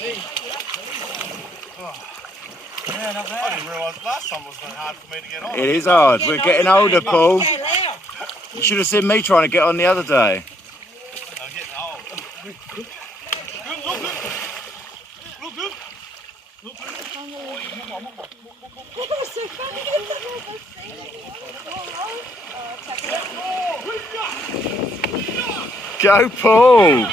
I didn't realise last time it was very hard for me to get on. It is hard. We're getting older, Paul. You should have seen me trying to get on the other day. I'm getting old. Go, Paul.